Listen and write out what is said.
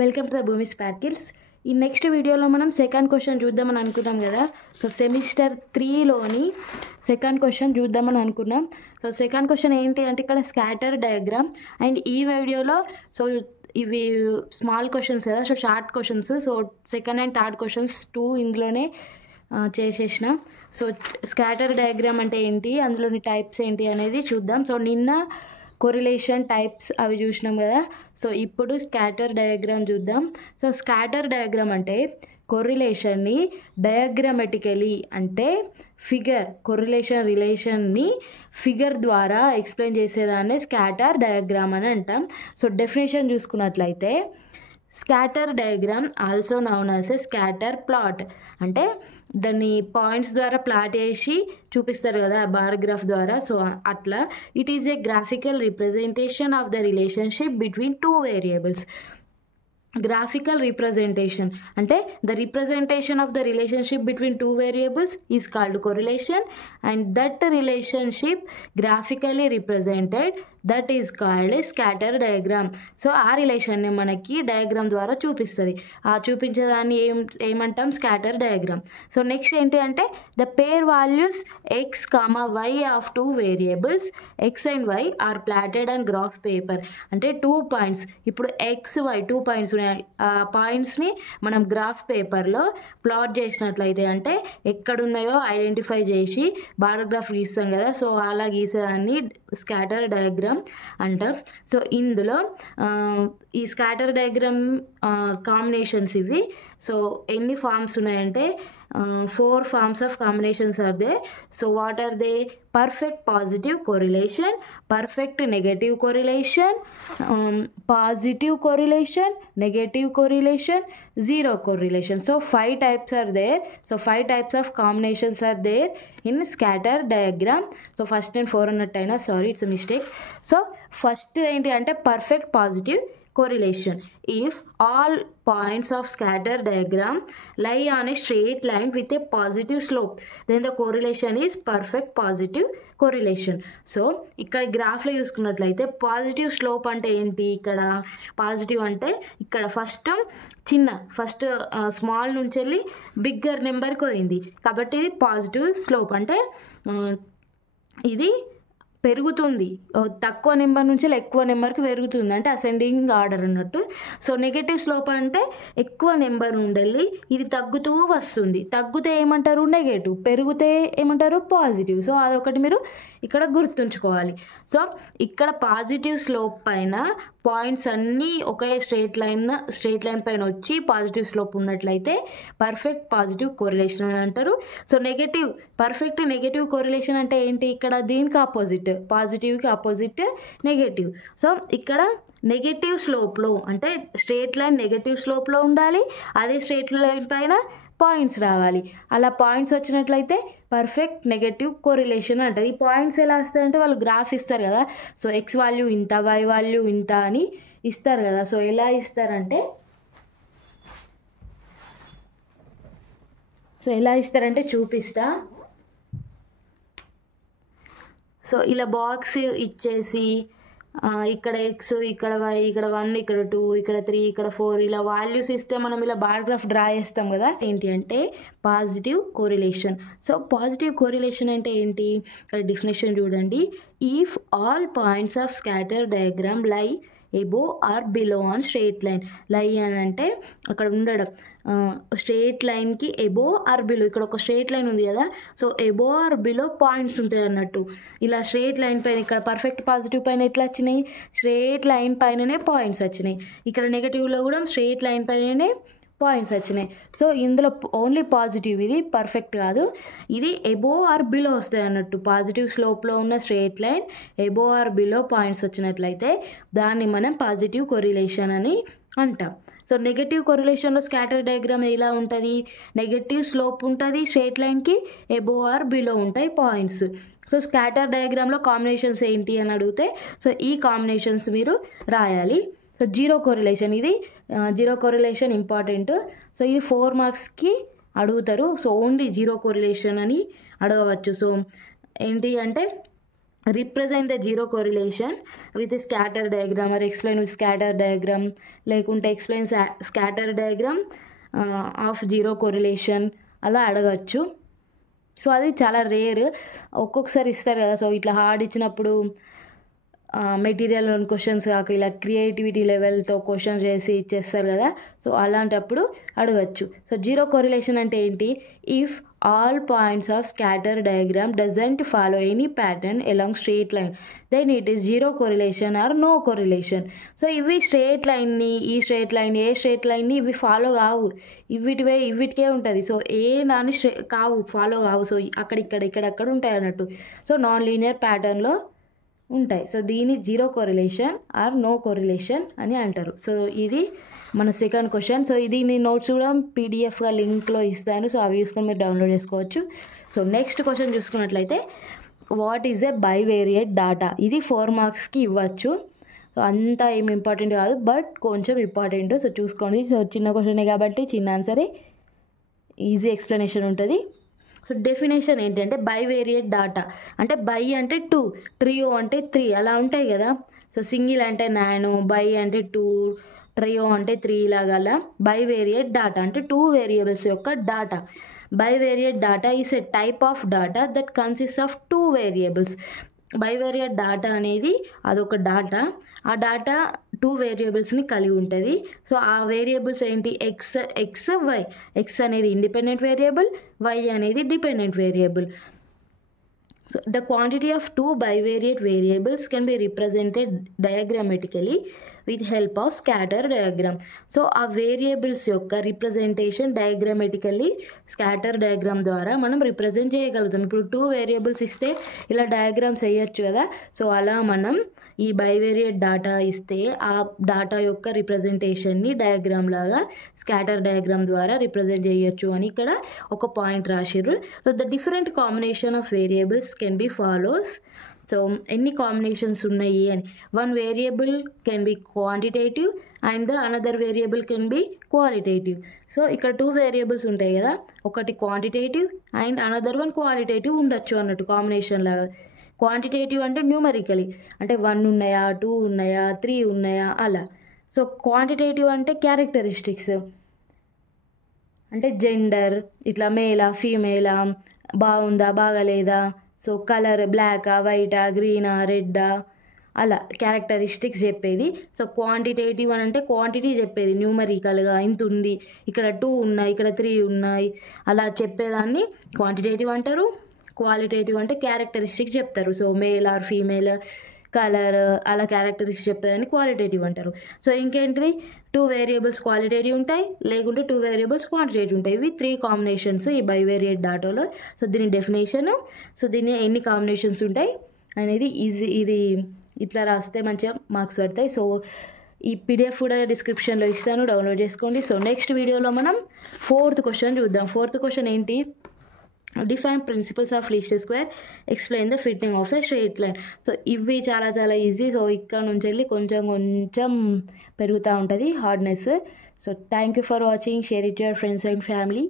Welcome to the భూమి sparkles. ఈ next వీడియోలో మనం సెకండ్ క్వశ్చన్ చూద్దామని అనుకున్నాం కదా. సో సెమిస్టర్ 3లోని సెకండ్ క్వశ్చన్ చూద్దామని అనుకున్నాం. సో సెకండ్ క్వశ్చన్ ఏంటి అంటే ఇక్కడ స్కాటర్ డయాగ్రామ్. అండ్ ఈ వీడియోలో సో ఇవి స్మాల్ క్వశ్చన్స్ కదా, so short questions. So second and third questions 2 ఇందులోనే చేసేసిన. సో స్కాటర్ డయాగ్రామ్ అంటే ఏంటి, అందులోని టైప్స్ ఏంటి అనేది చూద్దాం. సో నిన్న కొరిలేషన్ టైప్స్ అవి చూసినాం కదా. సో ఇప్పుడు స్కాటర్ డయాగ్రామ్ చూద్దాం. సో స్కాటర్ డయాగ్రామ్ అంటే కొరిలేషన్ని డయాగ్రామెటికలీ అంటే ఫిగర్, కొరిలేషన్ రిలేషన్ని ఫిగర్ ద్వారా ఎక్స్ప్లెయిన్ చేసేదాన్ని స్కాటర్ డయాగ్రామ్ అని అంటాం. సో డెఫినేషన్ చూసుకున్నట్లయితే scatter diagram also known as a scatter plot. అంటే దాన్ని పాయింట్స్ ద్వారా ప్లాట్ చేసి చూపిస్తారు కదా బార్ గ్రాఫ్ ద్వారా. సో అట్లా it is a graphical representation of the relationship between 2 variables. Graphical representation అంటే the representation of the relationship between 2 variables is called correlation, and that relationship graphically represented that is called scatter diagram. So ఆ రిలేషన్ని మనకి diagram ద్వారా చూపిస్తుంది. ఆ చూపించేదాన్ని ఏమంటాం scatter diagram. So next ఏంటి అంటే the pair values X comma Y of 2 variables X and Y are plotted and graph paper. అంటే 2 పాయింట్స్, ఇప్పుడు ఎక్స్ వై 2 పాయింట్స్ ఉన్నాయి. ఆ పాయింట్స్ని మనం గ్రాఫ్ పేపర్లో ప్లాట్ చేసినట్లయితే అంటే ఎక్కడున్నాయో ఐడెంటిఫై చేసి బార్ గ్రాఫ్ గీస్తాం కదా. సో అలా గీసేదాన్ని స్కాటర్ డయాగ్రామ్ అంటారు. సో ఇందులో ఈ స్కాటర్ డయాగ్రామ్ కాంబినేషన్స్ ఇవి. సో ఎన్ని ఫార్మ్స్ ఉన్నాయంటే 4 forms of combinations are there. So what are they? Perfect positive correlation, perfect negative correlation, positive correlation, negative correlation, zero correlation. So 5 types are there. So 5 types of combinations are there in scatter diagram. So first and 4 అన్నట్టయినా, sorry it's a mistake. So first ఏంటి అంటే perfect positive correlation. If all points of scatter diagram lie on a straight line with a positive slope, then the correlation is perfect positive correlation. So ఇక్కడ గ్రాఫ్లో చూసుకున్నట్లయితే positive slope అంటే ఏంటి, ఇక్కడ positive అంటే ఇక్కడ ఫస్ట్ స్మాల్ నుంచి వెళ్ళి బిగ్గర్ నెంబర్కి పోయింది కాబట్టి ఇది పాజిటివ్ స్లోప్. అంటే ఇది పెరుగుతుంది, తక్కువ నెంబర్ నుంచి ఎక్కువ నెంబర్కి పెరుగుతుంది, అంటే అసెండింగ్ ఆర్డర్ అన్నట్టు. సో నెగటివ్ స్లోప్ అంటే ఎక్కువ నెంబర్ ఉండేది ఇది తగ్గుతూ వస్తుంది. తగ్గితే ఏమంటారు నెగటివ్, పెరిగితే ఏమంటారు పాజిటివ్. సో అదొకటి మీరు ఇక్కడ గుర్తుంచుకోవాలి. సో ఇక్కడ పాజిటివ్ స్లోప్ పైన పాయింట్స్ అన్నీ ఒకే స్ట్రేట్ లైన్ పైన వచ్చి పాజిటివ్ స్లోప్ ఉన్నట్లయితే పర్ఫెక్ట్ పాజిటివ్ కోరిలేషన్ అని అంటారు. సో పర్ఫెక్ట్ నెగటివ్ కోరిలేషన్ అంటే ఏంటి, ఇక్కడ దీనికి ఆపోజిట్, పాజిటివ్కి ఆపోజిట్ నెగటివ్. సో ఇక్కడ నెగటివ్ స్లోప్లో అంటే స్ట్రేట్ లైన్ నెగటివ్ స్లోప్లో ఉండాలి, అదే స్ట్రేట్ లైన్ పైన పాయింట్స్ రావాలి. అలా పాయింట్స్ వచ్చినట్లయితే పర్ఫెక్ట్ నెగటివ్ కోరిలేషన్ అంటారు. ఈ పాయింట్స్ ఎలా వస్తాయంటే వాళ్ళు గ్రాఫ్ ఇస్తారు కదా. సో ఎక్స్ వాల్యూ ఇంత, వై వాల్యూ ఇంత అని ఇస్తారు కదా. సో ఎలా ఇస్తారంటే చూపిస్తా. సో ఇలా బాక్స్ ఇచ్చేసి ఇక్కడ ఎక్స్, ఇక్కడ వై, ఇక్కడ 1, ఇక్కడ 2, ఇక్కడ 3, ఇక్కడ 4 ఇలా వాల్యూస్ ఇస్తే మనం ఇలా బార్ గ్రాఫ్ డ్రా చేస్తాం కదా. ఏంటి అంటే positive correlation. So positive correlation అంటే ఏంటి, ఇక్కడ డెఫినేషన్ చూడండి. If all points of scatter diagram lie above or below on straight line. Lie అని అంటే అక్కడ ఉండడం, స్ట్రేట్ లైన్కి ఎబో ఆర్ బిలో, ఇక్కడ ఒక స్ట్రేట్ లైన్ ఉంది కదా. So above or below points ఉంటాయి అన్నట్టు. ఇలా స్ట్రేట్ లైన్ పైన ఇక్కడ పర్ఫెక్ట్ పాజిటివ్ పైన ఎట్లా వచ్చినాయి, స్ట్రేట్ లైన్ పైననే పాయింట్స్ వచ్చినాయి. ఇక్కడ నెగటివ్లో కూడా స్ట్రేట్ లైన్ పైననే పాయింట్స్ వచ్చినాయి. సో ఇందులో ఓన్లీ పాజిటివ్, ఇది పర్ఫెక్ట్ కాదు, ఇది ఎబో ఆర్ బిలో వస్తాయి అన్నట్టు. పాజిటివ్ స్లోప్లో ఉన్న straight line above or below points వచ్చినట్లయితే దాన్ని మనం పాజిటివ్ కొరిలేషన్ అని అంటాం. సో నెగటివ్ కొరిలేషన్లో స్కాటర్ డయాగ్రామ్ ఎలా ఉంటుంది, నెగటివ్ స్లోప్ ఉంటుంది, స్ట్రేట్ లైన్కి ఎబో ఆర్ బిలో ఉంటాయి పాయింట్స్. సో స్కాటర్ డయాగ్రామ్లో కాంబినేషన్స్ ఏంటి అని అడిగితే సో ఈ కాంబినేషన్స్ మీరు రాయాలి. సో జీరో కొరిలేషన్, ఇది జీరో కొరిలేషన్ ఇంపార్టెంట్. సో ఇది 4 మార్క్స్కి అడుగుతారు. సో ఓన్లీ జీరో కొరిలేషన్ అని అడగవచ్చు. సో ఏంటి అంటే represent the zero correlation with scatter diagram or explain with scatter diagram, లేకుంటే explain scatter diagram of zero correlation అలా అడగచ్చు. సో అది చాలా రేర్, ఒక్కొక్కసారి ఇస్తారు కదా. సో ఇట్లా హార్డ్ ఇచ్చినప్పుడు మెటీరియల్ క్వశ్చన్స్ కాక ఇలా క్రియేటివిటీ లెవెల్తో క్వశ్చన్స్ చేసి ఇచ్చేస్తారు కదా. సో అలాంటప్పుడు అడగచ్చు. సో జీరో కోరిలేషన్ అంటే ఏంటి? If all points of scatter diagram doesn't follow any pattern along straight line then it is zero correlation or no correlation. So ఇవి స్ట్రెయిట్ లైన్ని, ఈ స్ట్రెయిట్ లైన్, ఏ స్ట్రెయిట్ లైన్ని ఇవి ఫాలో కావు, ఇవిటికే ఉంటుంది. సో ఏ దాన్ని ఫాలో కావు. సో ఇక్కడక్కడ ఉంటాయి అన్నట్టు. సో నాన్ లీనియర్ ప్యాటర్న్లో ఉంటాయి. సో దీన్ని zero correlation or no correlation అని అంటారు. సో ఇది మన సెకండ్ క్వశ్చన్. సో ఇది నేను నోట్స్ కూడా పీడిఎఫ్గా లింక్లో ఇస్తాను. సో అవి చూసుకొని మీరు డౌన్లోడ్ చేసుకోవచ్చు. సో నెక్స్ట్ క్వశ్చన్ చూసుకున్నట్లయితే what is a bivariate data? ఇది 4 మార్క్స్కి ఇవ్వచ్చు. సో అంతా ఏమి ఇంపార్టెంట్ కాదు, బట్ కొంచెం ఇంపార్టెంట్. సో చూసుకోండి. సో చిన్న క్వశ్చనే కాబట్టి చిన్న ఆన్సరే, ఈజీ ఎక్స్ప్లెనేషన్ ఉంటుంది. సో డెఫినేషన్ ఏంటంటే బైవేరియేట్ డాటా అంటే బై అంటే 2, ట్రియో అంటే 3 అలా ఉంటాయి కదా. సో సింగిల్ అంటే నానో, బై అంటే 2, ట్రియో అంటే 3 ఇలాగా. బైవేరియేట్ డాటా అంటే 2 వేరియబుల్స్ యొక్క data. Bivariate data is a type of data that consist of 2 variables. Bivariate data అనేది అదొక డాటా. ఆ డాటా 2 వేరియబుల్స్ని కలిగి ఉంటుంది. సో ఆ వేరియబుల్స్ ఏంటి? X Y. ఎక్స్ అనేది ఇండిపెండెంట్ వేరియబుల్, వై అనేది dependent variable. So the quantity of 2 bivariate variables can be represented diagrammatically with help of scatter diagram. So ఆ వేరియబుల్స్ యొక్క రిప్రజెంటేషన్ డయాగ్రామెటికల్లీ స్కాటర్ డయాగ్రామ్ ద్వారా మనం represent చేయగలుగుతాం. ఇప్పుడు 2 variables ఇస్తే ఇలా డయాగ్రామ్స్ వేయచ్చు కదా. సో అలా మనం ఈ బైవేరియేట్ డాటా ఇస్తే ఆ డాటా యొక్క రిప్రజెంటేషన్ని డయాగ్రామ్ లాగా స్కాటర్ డయాగ్రామ్ ద్వారా రిప్రజెంట్ చేయొచ్చు అని ఇక్కడ ఒక పాయింట్ రాసిర్రు. So the different combination of variables can be follows. So ఎన్ని కాంబినేషన్స్ ఉన్నాయి అని. 1 variable can be quantitative and the another variable can be qualitative. So ఇక్కడ 2 వేరియబుల్స్ ఉంటాయి కదా, ఒకటి quantitative and another one qualitative ఉండొచ్చు అన్నట్టు కాంబినేషన్ లాగా. క్వాంటిటేటివ్ అంటే న్యూమరికలీ, అంటే 1 ఉన్నాయా, 2 ఉన్నాయా, 3 ఉన్నాయా అలా. సో క్వాంటిటేటివ్ అంటే క్యారెక్టరిస్టిక్స్, అంటే జెండర్, ఇట్లా మేలా ఫీమేలా, బాగుందా బాగలేదా, సో కలర్ బ్లాకా వైటా గ్రీనా రెడ్డా అలా క్యారెక్టరిస్టిక్స్ చెప్పేది. సో క్వాంటిటేటివ్ అని అంటే క్వాంటిటీ చెప్పేది, న్యూమరికల్గా ఇంత ఉంది, ఇక్కడ 2 ఉన్నాయి, ఇక్కడ 3 ఉన్నాయి అలా చెప్పేదాన్ని క్వాంటిటేటివ్ అంటారు. క్వాలిటేటివ్ అంటే క్యారెక్టరిస్టిక్స్ చెప్తారు. So male or female, colour అలా క్యారెక్టరిస్టిక్స్ చెప్పేదాన్ని క్వాలిటేటివ్ అంటారు. సో ఇంకేంటిది 2 వేరియబుల్స్ క్వాలిటేటివ్ ఉంటాయి, లేకుంటే 2 వేరియబుల్స్ క్వాంటిటేటివ్ ఉంటాయి. ఇవి 3 కాంబినేషన్స్ ఈ బైవేరియేట్ డాటాలో. సో దీని డెఫినేషన్, సో దీని ఎన్ని కాంబినేషన్స్ ఉంటాయి అనేది ఈజీ, ఇది ఇట్లా రాస్తే మంచిగా మార్క్స్ పడతాయి. సో ఈ పీడిఎఫ్ కూడా డిస్క్రిప్షన్లో ఇస్తాను, డౌన్లోడ్ చేసుకోండి. సో నెక్స్ట్ వీడియోలో మనం 4th క్వశ్చన్ చూద్దాం. 4th క్వశ్చన్ ఏంటి? Define principles of least square, explain the fitting of a straight line. So ఇవి చాలా చాలా ఈజీ. సో ఇక్కడ నుంచి వెళ్ళి కొంచెం పెరుగుతూ ఉంటుంది hardness. So thank you for watching. Share it your friends and family.